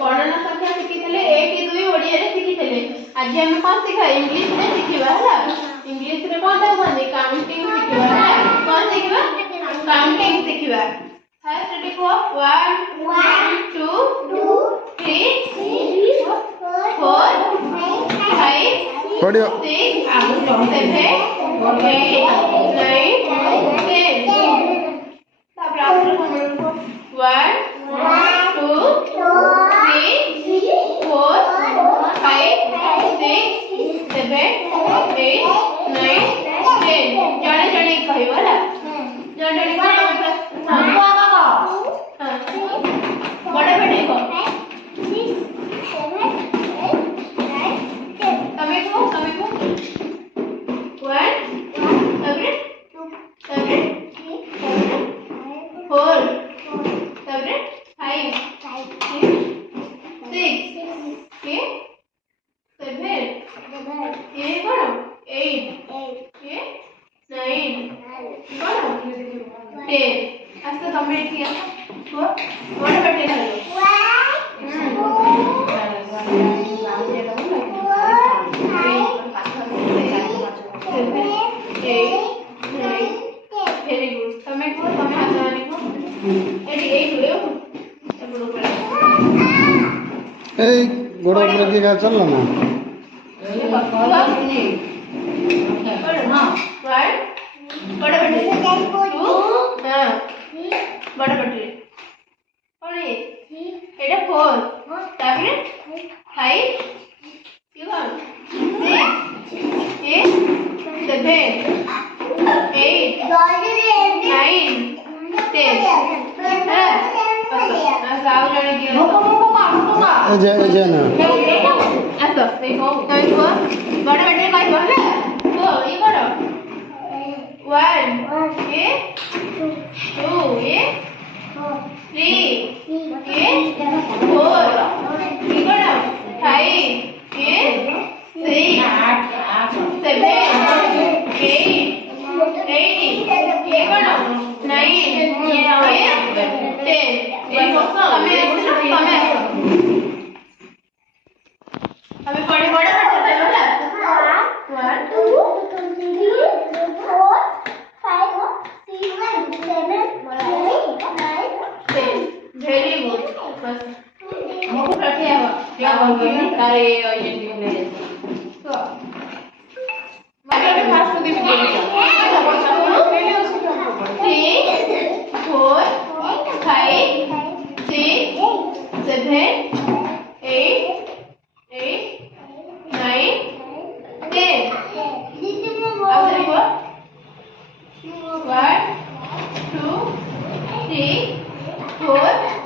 गणना संख्या शिखिले 1 2 ओडिया रे शिखिले आज हम कौन सिखा इंग्लिश में शिखिबा हला इंग्लिश रे कौन ता बोलनी काउंटिंग शिखिबा हला कौन शिखिबा काउंटिंग शिखिबा फर्स्ट देखो 1 2 3 4 5 पढ़ियो 6 आगु 7 8 9 10 तापर आउट को 1 2 3 4 5 6 7 8 9 10 जड़े जड़े कहयो हला जड़े जड़े हां बड़े बड़े को तमे को 1 तबरे 4 तबरे 5 6 के 7 ये करो 8 ये 9 करो 10 आस्ते तमे किया को बड़े बड़े करो वेरी गुड तमे को तमे हाथ को एडी 8 हुए ए गोड़ ऊपर के का चल ना ये पक्का नहीं हां राइट बड़े बड़े 2 हां बड़े बड़े कौन है एटा 4 तापरे 5 किवन 6 7 8 9 10 साउ जने दियो ए ना आसो देखो कहबो बड़े बड़े कहबो हला तो ये करो 1 ये 2 ये 3 ये 4 ये करो 5 ये 6 7 8 ये करो 9 ये 10 देखो तमे हमें बड़े बड़े करते हैं ना 1 2 3 4 5 6 7 8 9 10 वेरी गुड बस हमको रखे हैं क्या बोल सारे ये निकले तो मतलब फास्ट दिन के 3 4 5 6 7 8 9 10 अब देखो 1 2 3 4